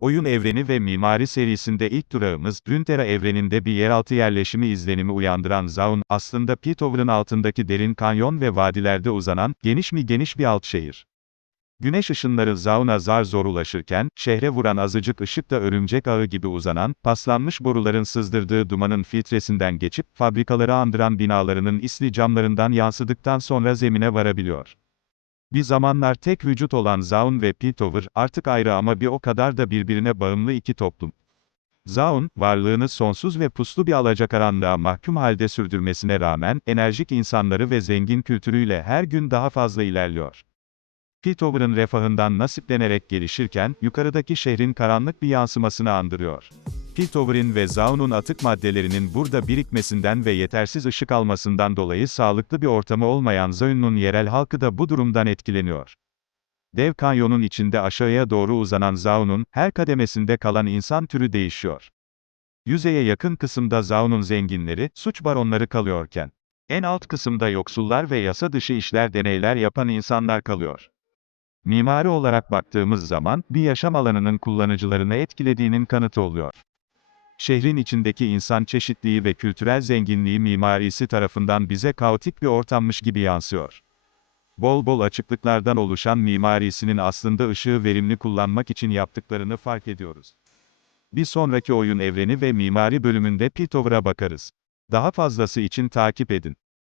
Oyun evreni ve mimari serisinde ilk durağımız, Runeterra evreninde bir yeraltı yerleşimi izlenimi uyandıran Zaun, aslında Piltover'ın altındaki derin kanyon ve vadilerde uzanan, geniş mi geniş bir alt şehir. Güneş ışınları Zaun'a zar zor ulaşırken, şehre vuran azıcık ışık da örümcek ağı gibi uzanan, paslanmış boruların sızdırdığı dumanın filtresinden geçip, fabrikaları andıran binalarının isli camlarından yansıdıktan sonra zemine varabiliyor. Bir zamanlar tek vücut olan Zaun ve Piltover, artık ayrı ama bir o kadar da birbirine bağımlı iki toplum. Zaun, varlığını sonsuz ve puslu bir alacakaranlığa mahkum halde sürdürmesine rağmen, enerjik insanları ve zengin kültürüyle her gün daha fazla ilerliyor. Piltover'ın refahından nasiplenerek gelişirken, yukarıdaki şehrin karanlık bir yansımasını andırıyor. Piltover'in ve Zaun'un atık maddelerinin burada birikmesinden ve yetersiz ışık almasından dolayı sağlıklı bir ortamı olmayan Zaun'un yerel halkı da bu durumdan etkileniyor. Dev kanyonun içinde aşağıya doğru uzanan Zaun'un, her kademesinde kalan insan türü değişiyor. Yüzeye yakın kısımda Zaun'un zenginleri, suç baronları kalıyorken, en alt kısımda yoksullar ve yasa dışı işler deneyler yapan insanlar kalıyor. Mimari olarak baktığımız zaman, bir yaşam alanının kullanıcılarını etkilediğinin kanıtı oluyor. Şehrin içindeki insan çeşitliği ve kültürel zenginliği mimarisi tarafından bize kaotik bir ortammış gibi yansıyor. Bol bol açıklıklardan oluşan mimarisinin aslında ışığı verimli kullanmak için yaptıklarını fark ediyoruz. Bir sonraki oyun evreni ve mimari bölümünde Piltover'a bakarız. Daha fazlası için takip edin.